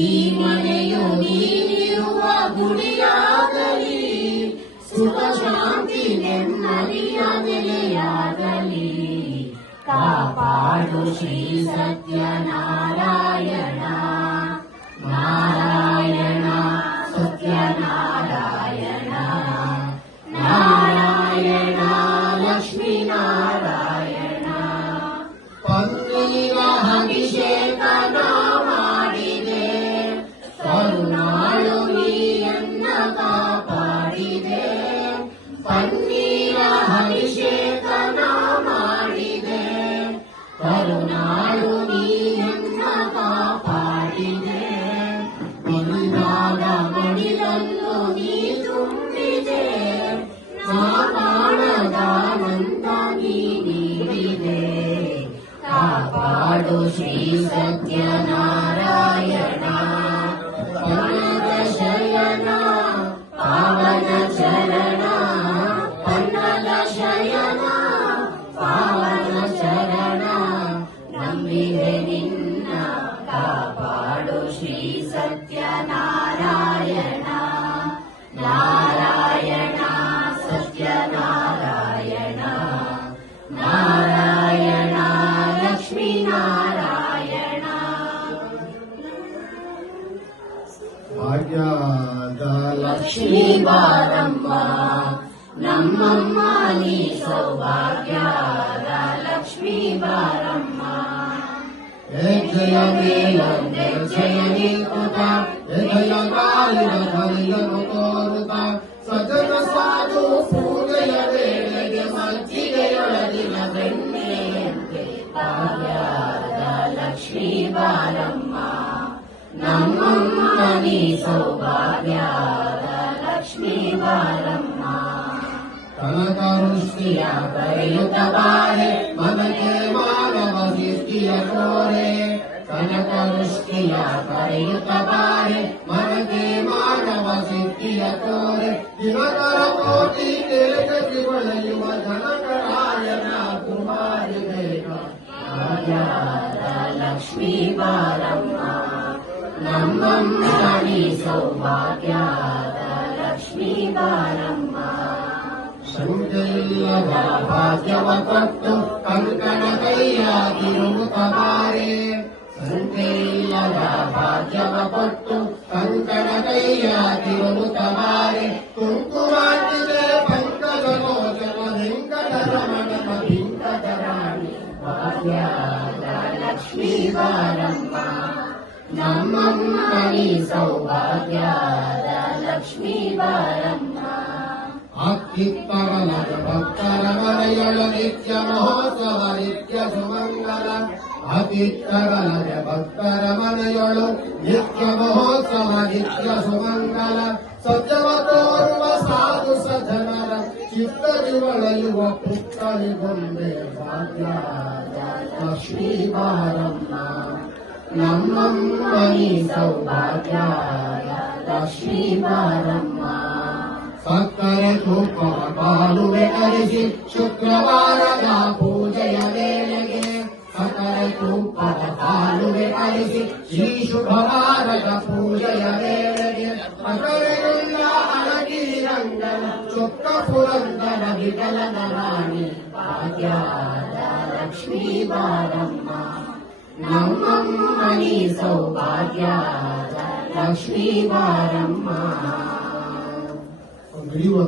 ಈ ಮನೆಯು ನೀನಿರುವ ಗುಡಿಯಾಗಲಿ, ಸುಖ ಶಾಂತಿ ನೆಮ್ಮದಿಯ ನೆಲೆಯಾಗಲಿ. ಕಾಪಾಡು ಶ್ರೀ ಸತ್ಯನಾರಾಯಣ, ನಾರಾಯಣ ಸತ್ಯನಾರಾಯಣ, ನಾರಾಯಣ ಲಕ್ಷ್ಮೀ ನಾರಾಯಣ. ಪನ್ನೀರ ಅಭಿಷೇಕನ ಮಾಡಿದೆ, ಕರುಣಾಳು ನೀಯನ್ನ ಕಾಪಾಡಿದೆ. ಪನ್ನೀರ ಅಭಿಷೇಕನ ಮಾಡಿದೆ, ಕರುಣಾಳು ನೀಯನ್ನ ಕಾಪಾಡಿದೆ. ಮಣಿನಾದ ಮಣಿಲನ್ನು ನೀ ತುಂಬಿದೆ, ನಾ ಕಾಣದಾನಂದ ನೀ ನೀಡಿದೆ. ಕಾಪಾಡು ಶ್ರೀ ಸತ್ಯನಾರಾಯಣ, ಪನ್ನದ ಶಯನ ಪಾವನ ಚರಣ, ಪನ್ನದ ಶಯನ ಪಾವನ ಚರಣ. ನಂಬಿದೆ ನಿನ್ನ ಕಾಪಾಡು ಶ್ರೀ ಸತ್ಯನಾರಾಯಣ, ನಾರಾಯಣ ಸತ್ಯನಾರಾಯಣ, ನಾರಾಯಣ ಲಕ್ಷ್ಮೀ ನಾರಾಯಣ. ಭಾಗ್ಯದ ಲಕ್ಷ್ಮೀ ಬಾರಮ್ಮ, ನಮ್ಮಮ್ಮ ನೀ ಸೌಭಾಗ್ಯದ ಲಕ್ಷ್ಮೀ ಬಾರಮ್ಮ. ಜಯ ಮೇಲಂದೆ ಜಯ ನಿಕುತ, ಜಯ ಕಾಲಿನ ಕಲಿಯನು ತೋರುತ. ಸಜನ ಸಾಧು ಪೂಜೆಯ ವೇಳೆಗೆ ಮಜ್ಜಿಗೆಯೊಳಗಿನ ಬೆಣ್ಣೆಯಂತೆ ಭಾಗ್ಯದ ಲಕ್ಷ್ಮೀ ಬಾರಮ್ಮ, ನಮ್ಮಮ್ಮ ನೀ ಸೌಭಾಗ್ಯದ ಲಕ್ಷ್ಮೀ ಬಾರಮ್ಮ. ಕನಕವೃಷ್ಟಿಯ ಕರೆಯುತ್ತ ಬಾರೆ, ಮನಕ್ಕೆ ಮಾನವ ಸಿದ್ಧಿಯ ಕೋರೆ. ಕನಕವೃಷ್ಟಿಯ ಕರೆಯುತ್ತ ಬಾರೆ, ಮನಕ್ಕೆ ಮಾನವ ಸಿದ್ಧಿಯ ಕೋರೆ. ದಿನಕರ ಕೋಟಿ ತೇಜಸ್ವಿ ಹೊಳೆಯುವ ಜನಕರಾಯನ ಕುಮಾರಿಗೆ ಭಾಗ್ಯದ ಲಕ್ಷ್ಮೀ ಬಾರಮ್ಮ, ನಮ್ಮಮ್ಮ ನೀ ಸೌಭಾಗ್ಯದ ಲಕ್ಷ್ಮೀ ಬಾರಮ್ಮ. ಶಂಕೆಯಿಲ್ಲದ ಭಾಗ್ಯವ ಕೊಟ್ಟು ಕಂಕಣ ಕೈಯ ತಿರುಗುತ್ತ ಬಾರೆ. ಸಂಖ್ಯೆಯಿಲ್ಲದ ಭಾಗ್ಯವ ಕೊಟ್ಟು ಕಂಕಣ ಕೈಯ ತಿರುಗುತ್ತ ಬಾರೆ. ಕುಂಕುಮಾಟಿಗೆ ಪಂಕಜ ಲೋಚನ ವೆಂಕಟರಮಣನ ವೆಂಕಟರಾಣಿ ಭಾಗ್ಯದ ಲಕ್ಷ್ಮೀ ಬಾರಮ್ಮ, ನಮ್ಮಮ್ಮ ನೀ ಸೌಭಾಗ್ಯದ ಲಕ್ಷ್ಮೀ ಬಾರಮ್ಮ. ಅತ್ಯುತ್ತಮನಾದ ಭಕ್ತರ ಮನೆಯೊಳು ನಿತ್ಯ ಮಹೋತ್ಸವ ನಿತ್ಯ ಸುಮಂಗಲ. ಅತ್ಯುತ್ತಮನಾದ ಭಕ್ತರ ಮನೆಯೊಳು ನಿತ್ಯ ಮಹೋತ್ಸವ ನಿತ್ಯ ಸುಮಂಗಲ. ಸತ್ಯವ ತೋರುವ ಸಾಧು ಸಜನರ ಚಿತ್ತದಿ ಒಳೆಯುವ ಪುತ್ತಳಿ ಗೊಂಬೆ ಭಾಗ್ಯದ ಲಕ್ಷ್ಮೀ ಬಾರಮ್ಮ, ನಮ್ಮಮ್ಮ ನೀ ಸೌಭಾಗ್ಯದ ಲಕ್ಷ್ಮೀ ಬಾರಮ್ಮ. ಸಕ್ಕರೆ ತುಪ್ಪವ ಕಾಲುವೆ ಅರಿಸಿ ಶುಕ್ರವಾರದ ಪೂಜೆಯ ವೇಳೆಗೆ. ಸಕ್ಕರೆ ತುಪ್ಪದ ಕಾಲುವೆ ಅರಿಸಿ ಶ್ರೀ ಶುಭವಾರದ ಪೂಜೆಯ ವೇಳೆಗೆ. ಮಕರೆಯುಳ್ಳ ಅಳಗಿರಂಗನ ಚೊಕ್ಕ ಪುರಂದರ ವಿಠಲನ ರಾಣಿ ಭಾಗ್ಯದ ಲಕ್ಷ್ಮೀ ಬಾರಮ್ಮ, ನಮ್ಮಮ್ಮ ನೀ ಸೌಭಾಗ್ಯದ ಲಕ್ಷ್ಮೀ ಬಾರಮ್ಮ. ಹಿಡಿಯುವ